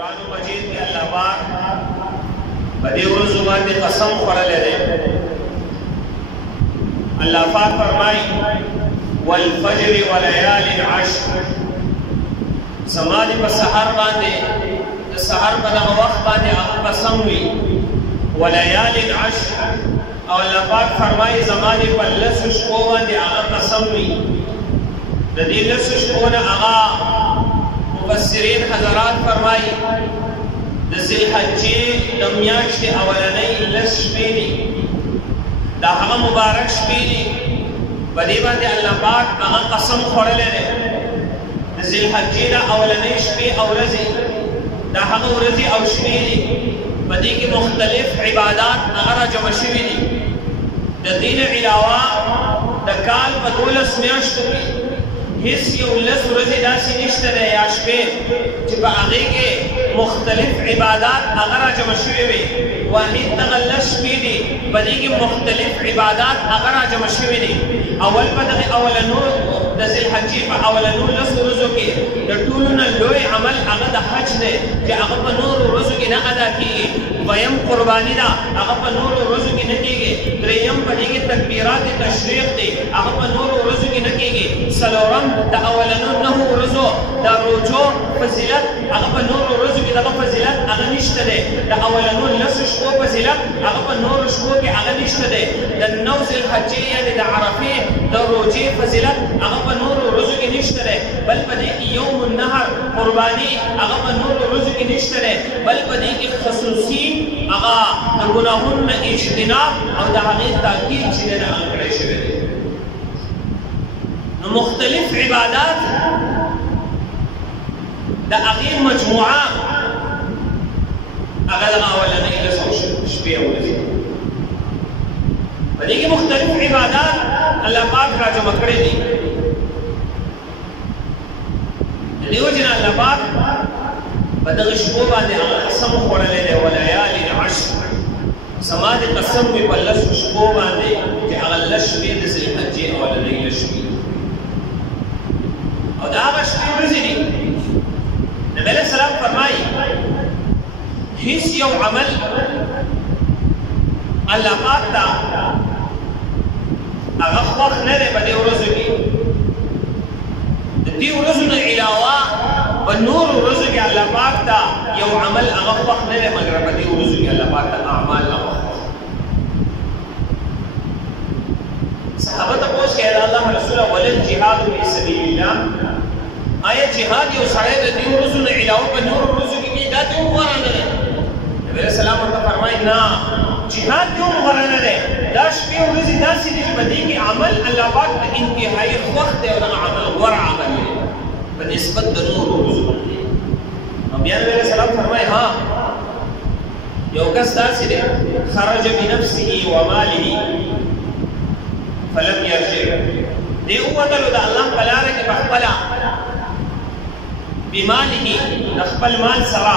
قرآن مجید کے اللہ پاک بدی ورځو باندې قسم خوړلی دی. اللہ پاک فرمائی والفجر وليال عشر، زما دې په سحر باندې د سحر په دغه وخت باندې هغه قسم وي وليال عشر، او اللہ پاک فرمائی زما دې په لسو شپو باندې هغه قسم وي. د دې لسو شپو نه هغه مفسرین حضرات فرمائی د ذوالحجې د میاشتې اولنۍ لس شپې دي، دا هغه مبارک شپې دي، په دې باندې الله پاک هغه قسم خوړلی دی. د ذوالحجې د اولنۍ شپې او ورځې دا هغه ورځې او شپې دي، په دې کې مختلف عبادات هغه راجمع شوي دي. د دې نه علاوه د کال په 12 میاشتو کې هیڅ یو لس ورځې داسې نشته دی یا شپې چې په هغې کې مختلف عبادات هغه راجمع شوي وي. واحد دغه لس شپې دي، په دې کې مختلف عبادات هغه راجمع شوي دي. اول په دغه اولنو د ذوالحجې په اولنو لسو ورځو کې د ټولو نه لوی عمل هغه د حج دی چې هغه په نورو ورځو کې نه ادا کېږي. دویم قرباني ده، هغه په نورو ورځو کې نه کېږي. دریم په دې کې تکبیرات تشریق دی، هغه په نورو ورځو کې نه کېږي. څلورم د اولنو 9 ورځو د روژو فضیلت هغه په نورو ورځو کې دغه فضیلت هغه نشته دی. د اولنو لسو شپو فضیلت هغه په نورو شپو کې هغه نشته دی. د 9 ذوالحجې یعنې د عرفې د روژې فضیلت هغه په نورو ورځو کې نشته دی. بل په دې کې یوم النحر قرباني هغه په نورو ورځو کې نشته دی. بل په دې کې خصوصي هغه د ګناهونو نه اجتناب او د هغې تاکید چې دی هغه کړی شوی دی. نو مختلف عبادات د هغې مجموعه هغه د اولنۍ لسو شپې او ورځې په دې کې مختلف عبادات الله پاک راجمع کړي دي. د دې وجې نه الله پاک په دغه شپو باندې هغه قسم خوړلی دی وليال عشر، زما د قسم مې په لسو شپو باندې چې هغه لس شپې د ذوالحجې اولنۍ لس شپې او دا هغه شپې ورځې دي. نبی علیه السلام فرمایي هیڅ یو عمل الله پاک ته هغه خوښ نه دی په دې ورځو کې. د دې ورځو نه علاوه په نورو ورځو کې الله پاک ته یو عمل هغه خوښ نه دی، مګر په دې ورځو کې الله پاک ته اعمال هغه خوښ. صحابه تپوس کوي الله رسوله ولل جهاد فی سبیل الله، آیا جهاد یو سړی د دې ورځو نه علاوه په نورو ورځو کې کوي دا ته هم غوره نه دی؟ نبی علیه السلام ورته فرمایي نه، جهاد ته هم غوره نه دی. دا شپې ورځې داسې دي چې په دې کې عمل الله پاک ته انتهایي خوښ دی او دغه عمل غوره عمل دی په نسبت د نورو ورځو باندې. او بیا نبی علیه السلام فرمایي ها یو کس داسې دی خرج بنفسه وماله فلم يرجع، دی ووتلو د الله په لاره کې په خپله بماله د خپل مال سره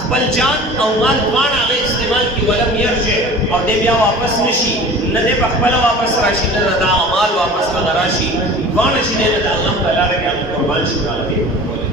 خپل جان او مال دواړه هغه استعمال کړي ولم یرجع، او دی بیا واپس نشي، نه دی په خپله واپس راشي نه دا مال واپس هغه راشي، دواړه چې دی د الله په لاره کې هغه قربان شي هغه دی کولی.